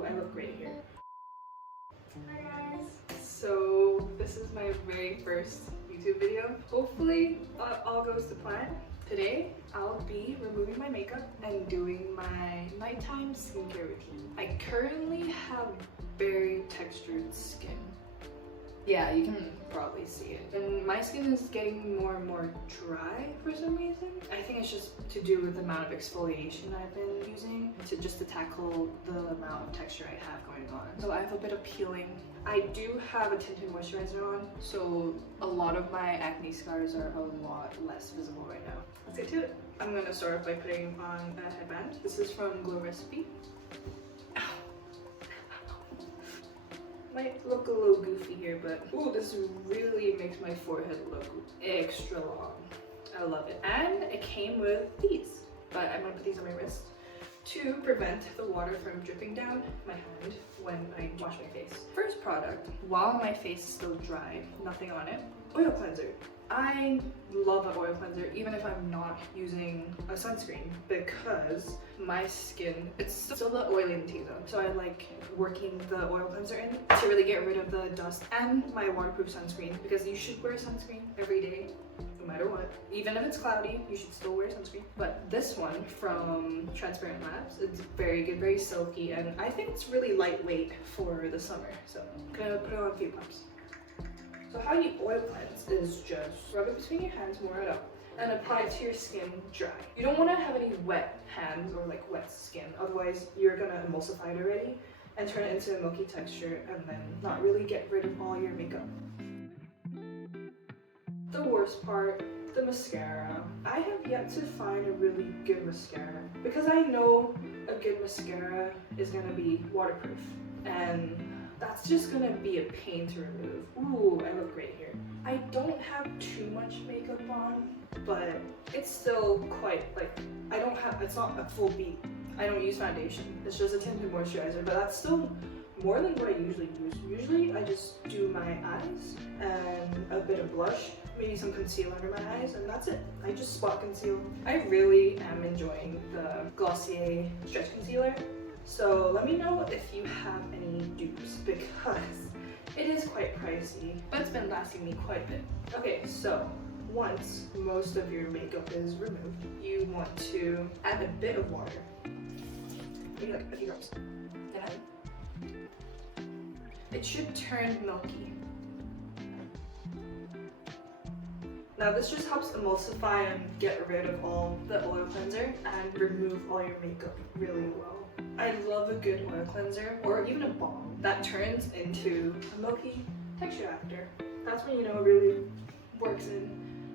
Ooh, I look great here. Hi guys. So this is my very first YouTube video. Hopefully all goes to plan. Today I'll be removing my makeup and doing my nighttime skincare routine. I currently have very textured skin. Yeah, you can probably see it. And my skin is getting more and more dry for some reason. I think it's just to do with the amount of exfoliation I've been using to tackle the amount of texture I have going on. So I have a bit of peeling. I do have a tinted moisturizer on, so a lot of my acne scars are a lot less visible right now. Let's get to it. I'm gonna start off by putting on a headband. This is from Glowy. Might look a little goofy here, but ooh, this really makes my forehead look extra long. I love it. And it came with these, but I'm gonna put these on my wrist to prevent the water from dripping down my hand when I wash my face. First product, while my face is still dry, nothing on it, oil cleanser. I love an oil cleanser even if I'm not using a sunscreen because my skin, it's still the oily in the T-zone. So I like working the oil cleanser in to really get rid of the dust, and my waterproof sunscreen, because you should wear sunscreen every day no matter what. Even if it's cloudy, you should still wear sunscreen. But this one from Transparent Labs, it's very good, very silky, and I think it's really lightweight for the summer. So I'm gonna put it on a few pumps. So how you oil cleanse is just rub it between your hands, more it up, and apply it to your skin dry. You don't want to have any wet hands or like wet skin, otherwise you're gonna emulsify it already and turn it into a milky texture and then not really get rid of all your makeup. The worst part, the mascara. I have yet to find a really good mascara because I know a good mascara is gonna be waterproof, and that's just gonna be a pain to remove. Ooh, I look great here. I don't have too much makeup on, but it's still quite like, it's not a full beat. I don't use foundation. It's just a tinted moisturizer, but that's still more than what I usually use. Usually I just do my eyes and a bit of blush, maybe some concealer under my eyes, and that's it. I just spot conceal. I really am enjoying the Glossier Stretch Concealer. So let me know if you have any dupes because it is quite pricey, but it's been lasting me quite a bit. Okay, so once most of your makeup is removed, you want to add a bit of water, maybe like a few drops. It should turn milky. Now this just helps emulsify and get rid of all the oil cleanser and remove all your makeup really well. I love a good oil cleanser or even a balm that turns into a milky texture after. That's when you know it really works in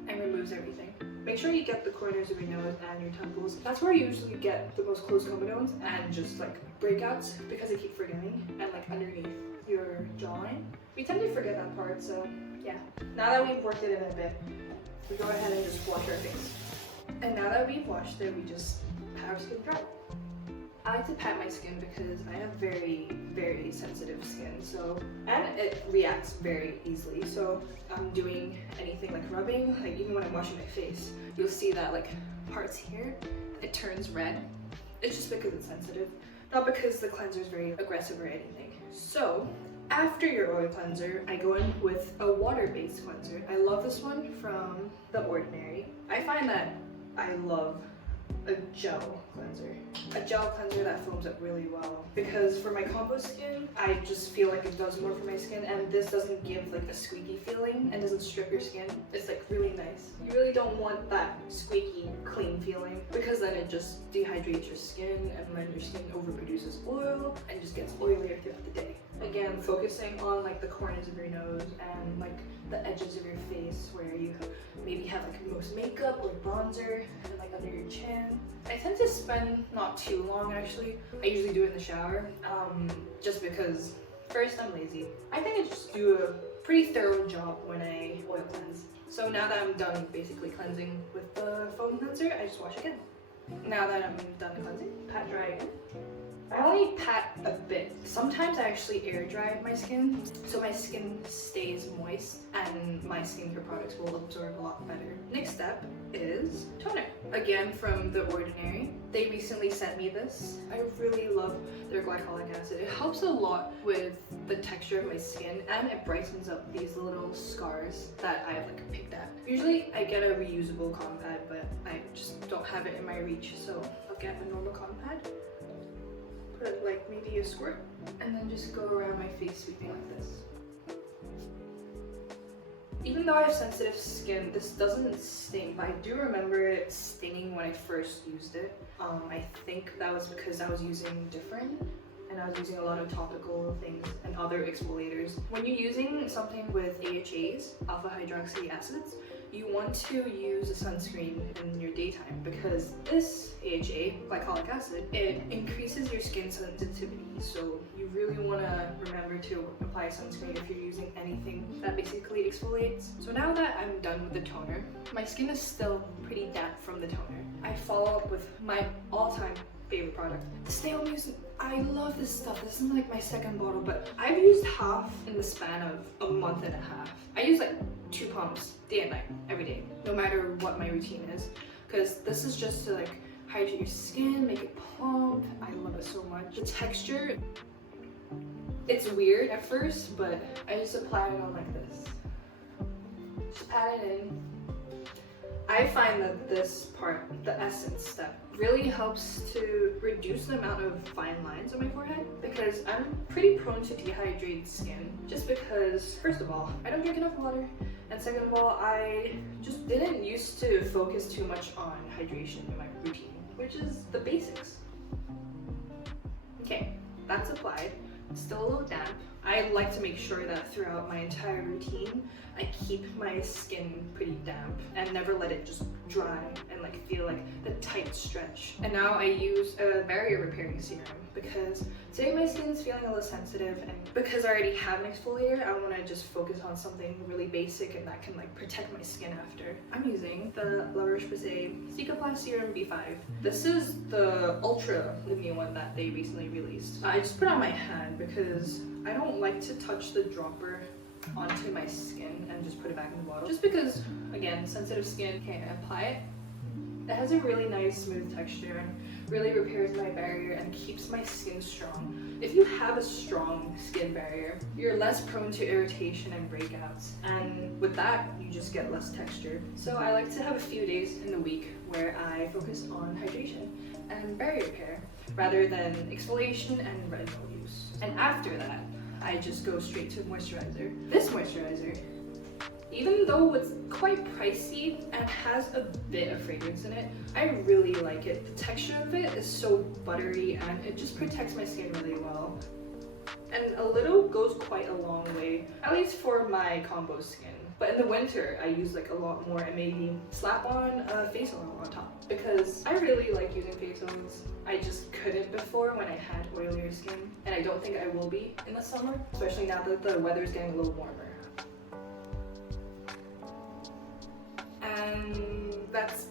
and removes everything. Make sure you get the corners of your nose and your temples. That's where you usually get the most closed comedones and just like breakouts because I keep forgetting, and like underneath your jawline. We tend to forget that part, so yeah. Now that we've worked it in a bit, we go ahead and just wash our face. And now that we've washed it, we just pat our skin dry. I like to pat my skin because I have very, very sensitive skin, and it reacts very easily. So I'm doing anything like rubbing, like even when I'm washing my face, you'll see that like parts here, it turns red. It's just because it's sensitive, not because the cleanser is very aggressive or anything. So after your oil cleanser, I go in with a water-based cleanser. I love this one from The Ordinary. I find that I love a gel cleanser. A gel cleanser that foams up really well, because for my combo skin, I just feel like it does more for my skin, and this doesn't give like a squeaky feeling and doesn't strip your skin. It's like really nice. You really don't want that squeaky clean feeling because then it just dehydrates your skin and then your skin overproduces oil and just gets oilier throughout the day. Again, focusing on like the corners of your nose and like the edges of your face where you maybe have like most makeup or bronzer and like under your chin. I tend to spend not too long actually. I usually do it in the shower just because first I'm lazy. I think I just do a pretty thorough job when I oil cleanse. So now that I'm done basically cleansing with the foam cleanser, I just wash again. Now that I'm done cleansing, pat dry again. I only pat a bit. Sometimes I actually air dry my skin, so my skin stays moist and my skincare products will absorb a lot better. Next step is toner. Again, from The Ordinary. They recently sent me this. I really love their glycolic acid. It helps a lot with the texture of my skin and it brightens up these little scars that I've like picked at. Usually I get a reusable cotton pad, but I just don't have it in my reach, so I'll get a normal cotton pad. Put like maybe a squirt and then just go around my face sweeping like this. Even though I have sensitive skin, this doesn't sting, but I do remember it stinging when I first used it. I think that was because I was using different and I was using a lot of topical things and other exfoliators. When you're using something with AHAs, alpha hydroxy acids, you want to use a sunscreen in your daytime because this AHA, glycolic acid, it increases your skin sensitivity. So you really want to remember to apply sunscreen if you're using anything that basically exfoliates. So now that I'm done with the toner, my skin is still pretty damp from the toner. I follow up with my all-time favorite product, the Snail Mucin. I love this stuff. This is like my second bottle, but I've used half in the span of a month and a half. I use like 2 pumps day and night, every day, no matter what my routine is, because this is just to like hydrate your skin, make it plump. I love it so much. The texture, it's weird at first, but I just apply it on like this. Just pat it in. I find that this part, the essence step, really helps to reduce the amount of fine lines on my forehead because I'm pretty prone to dehydrated skin just because, first of all, I don't drink enough water, and second of all, I just didn't used to focus too much on hydration in my routine, which is the basics. Okay, that's applied. Still a little damp. I like to make sure that throughout my entire routine, I keep my skin pretty damp and never let it just dry and like feel like the tight stretch. And now I use a barrier repairing serum because today my skin's feeling a little sensitive, and because I already have an exfoliator, I want to just focus on something really basic and that can like protect my skin after. I'm using the La Roche-Posay Cicaplast Serum B5. This is the ultra luminous one that they recently released. I just put it on my hand because I don't like to touch the dropper onto my skin and just put it back in the bottle. Just because, again, sensitive skin, okay, I apply it. It has a really nice smooth texture and really repairs my barrier and keeps my skin strong. If you have a strong skin barrier, you're less prone to irritation and breakouts. And with that, you just get less texture. So I like to have a few days in the week where I focus on hydration and barrier repair rather than exfoliation and retinol use. And after that, I just go straight to moisturizer. This moisturizer, even though it's quite pricey and has a bit of fragrance in it, I really like it. The texture of it is so buttery and it just protects my skin really well. And a little goes quite a long way, at least for my combo skin. But in the winter, I use like a lot more and maybe slap on a face oil on top because I really like using face oils. I just couldn't before when I had oilier skin, and I don't think I will be in the summer, especially now that the weather is getting a little warmer. And that's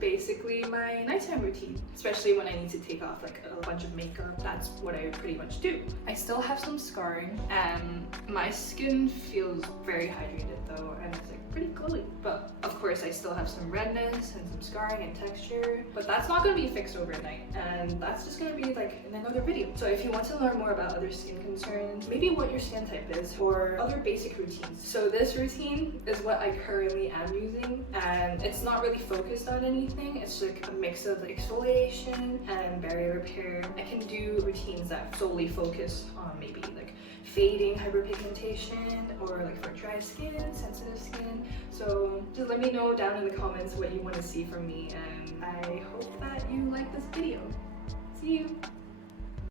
basically my nighttime routine, especially when I need to take off like a bunch of makeup. That's what I pretty much do. I still have some scarring and my skin feels very hydrated though, and it's like pretty glowy. But of course I still have some redness and some scarring and texture, but that's not going to be fixed overnight, and that's just going to be like in another video. So if you want to learn more about other skin concerns, maybe what your skin type is, or other basic routines. So this routine is what I currently am using, and it's not really focused on anything. It's like a mix of exfoliation and barrier repair. I can do routines that solely focus on maybe like fading hyperpigmentation or like for dry skin, sensitive skin. So just let me know down in the comments what you want to see from me, and I hope that you like this video. See you!